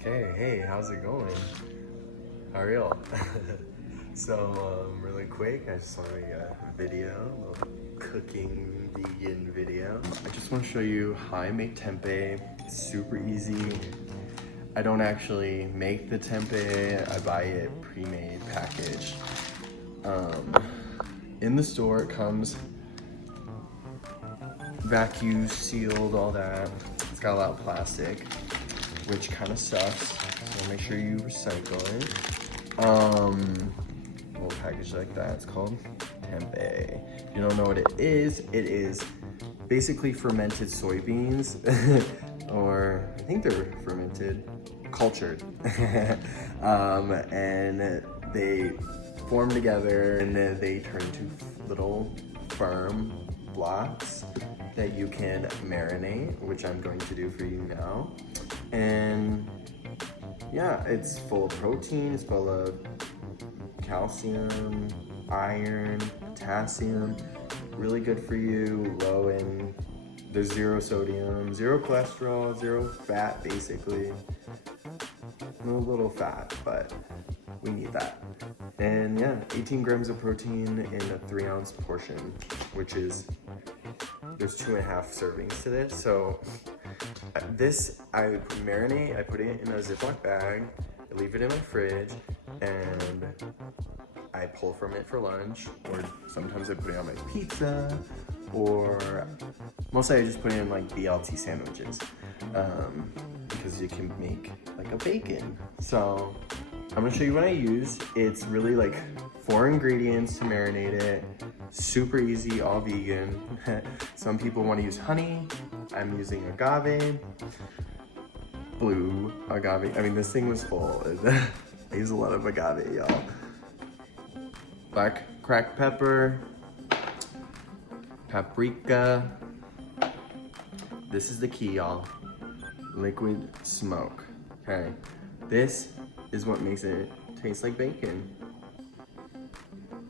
Okay, hey, how's it going? How are y'all? So, really quick, I just want to make a video, a little cooking vegan video. I just want to show you how I make tempeh. It's super easy. I don't actually make the tempeh, I buy it pre-made, packaged. In the store, it comes vacuum sealed, all that. It's got a lot of plastic, which kind of sucks. So make sure you recycle it. Little package like that. It's called tempeh. If you don't know what it is basically fermented soybeans, or I think they're fermented, cultured, and they form together and then they turn into little firm blocks that you can marinate, which I'm going to do for you now. And yeah, it's full of protein, it's full of calcium, iron, potassium, really good for you, low in, there's zero sodium, zero cholesterol, zero fat basically. A little fat, but we need that. And yeah, 18 grams of protein in a 3-ounce portion, which is, there's 2.5 servings to this. So this, I marinate, I put it in a Ziploc bag, I leave it in my fridge, and I pull from it for lunch, or sometimes I put it on my pizza, or mostly I just put it in like BLT sandwiches, because you can make like a bacon. So I'm gonna show you what I use. It's really like 4 ingredients to marinate it. Super easy, all vegan. Some people want to use honey. I'm using agave, blue agave. I mean, this thing was full. I use a lot of agave, y'all. Black cracked pepper, paprika. This is the key, y'all. Liquid smoke. Okay, this is what makes it taste like bacon.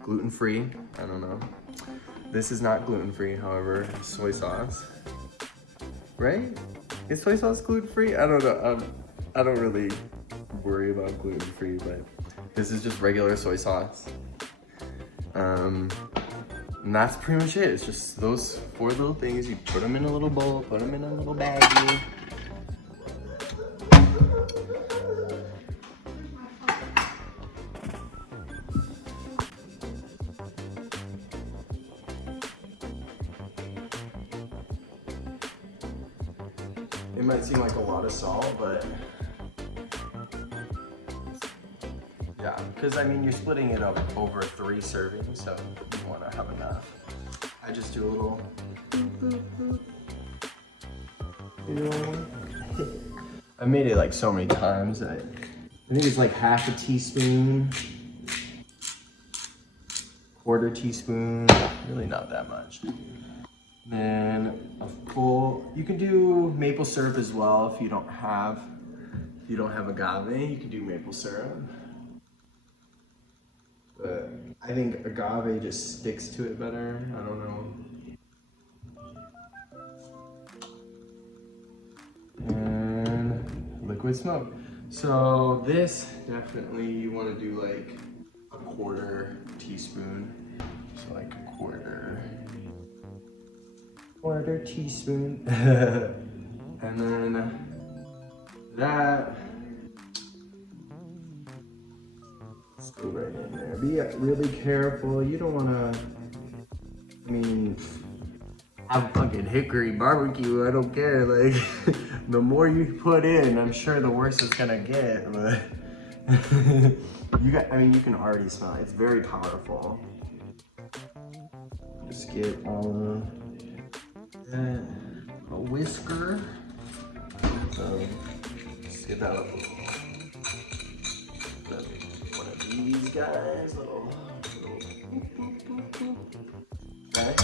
Gluten-free, I don't know. This is not gluten-free, however, soy sauce. Right? Is soy sauce gluten-free? I don't know. I don't really worry about gluten-free, but this is just regular soy sauce. And that's pretty much it. It's just those 4 little things. You put them in a little bowl, put them in a little baggie. It might seem like a lot of salt, but yeah, because I mean, you're splitting it up over 3 servings, so you want to have enough. I just do a little, you know, I made it like so many times. I think it's like half a teaspoon, quarter teaspoon, really not that much. Then a full, you can do maple syrup as well if you don't have agave, you can do maple syrup. But I think agave just sticks to it better, I don't know. And liquid smoke. So this, definitely you want to do like a quarter teaspoon. So like a quarter teaspoon. And then that, let's go right in there. Be really careful. You don't want to, I mean, have fucking hickory barbecue. I don't care. Like, the more you put in, I'm sure the worse it's gonna get. But I mean, you can already smell it. It's very powerful. Just get all of that. A whisker. So just get that up. One of these guys. Little okay.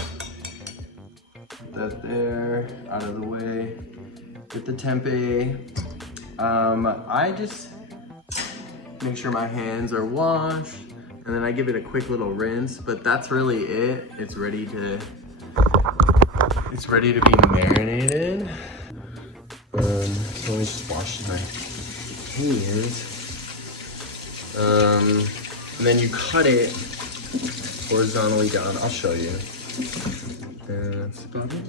Put that there, out of the way. Get the tempeh. I just make sure my hands are washed, and then I give it a quick little rinse, but that's really it. It's ready to be marinated. So let me just wash my hands. And then you cut it horizontally down. I'll show you. That's about it.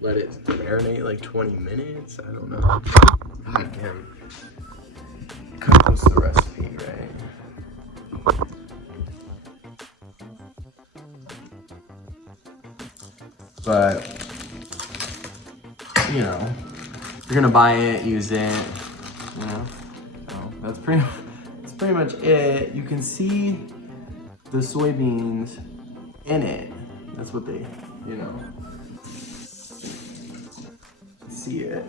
Let it marinate like 20 minutes. I don't know. God damn. Cook was the recipe, right? But, you know, you're gonna buy it, use it, you know. So that's pretty much it. You can see the soybeans in it. That's what they, you know, see it.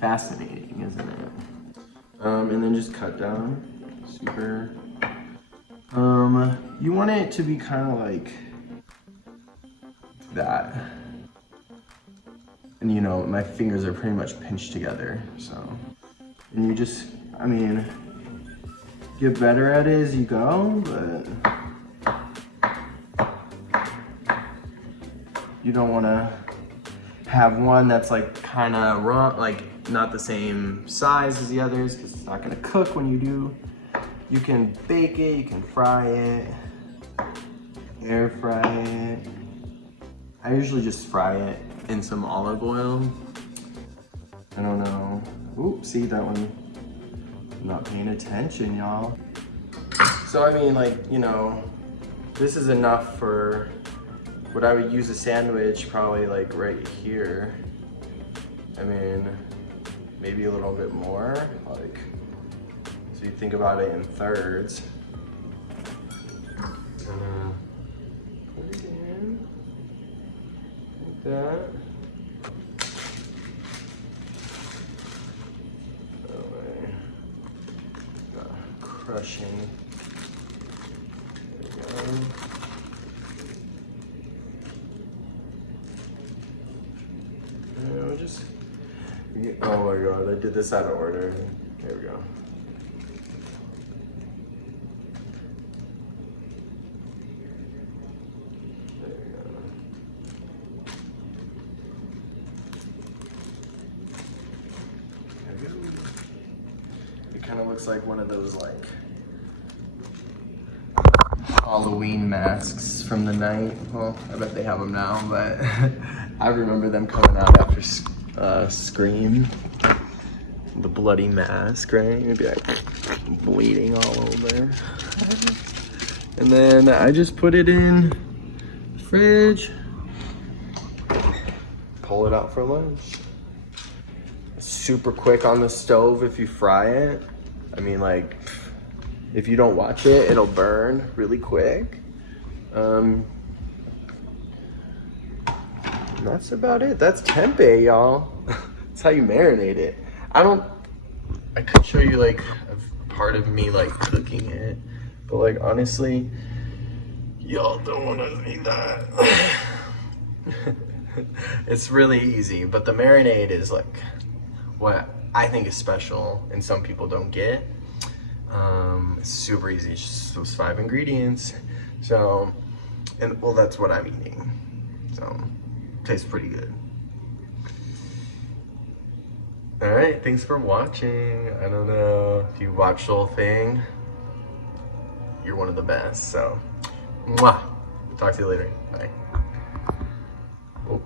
Fascinating, isn't it? And then just cut down, super. You want it to be kind of like that. And you know, my fingers are pretty much pinched together, so. And you just, I mean, get better at it as you go, but you don't wanna have one that's like kinda wrong, like not the same size as the others, because it's not gonna cook when you do. You can bake it, you can fry it, air fry it. I usually just fry it in some olive oil. I don't know. Oops, see that one? I'm not paying attention, y'all. So I mean, like, you know, this is enough for what I would use a sandwich, probably like right here. I mean, maybe a little bit more, like, so you think about it in thirds. Put it in, like that. That way, not crushing. There we go. Just, oh my god, I did this out of order. There we go. There we go. There we go. It kind of looks like one of those like Halloween masks from the night. Well, I bet they have them now, but I remember them coming out after Scream. The bloody mask, right? You'd be like bleeding all over. And then I just put it in the fridge. Pull it out for lunch. It's super quick on the stove if you fry it. I mean, like, if you don't watch it, it'll burn really quick. That's about it. That's tempeh, y'all. That's how you marinate it. I could show you like a part of me like cooking it, but like honestly, y'all don't want to see that. It's really easy, but the marinade is like what I think is special and some people don't get. It's super easy, it's just those 5 ingredients. So, and well, that's what I'm eating. So, tastes pretty good. All right, thanks for watching. I don't know if you watched the whole thing. You're one of the best, so mwah. Talk to you later. Bye. Oh.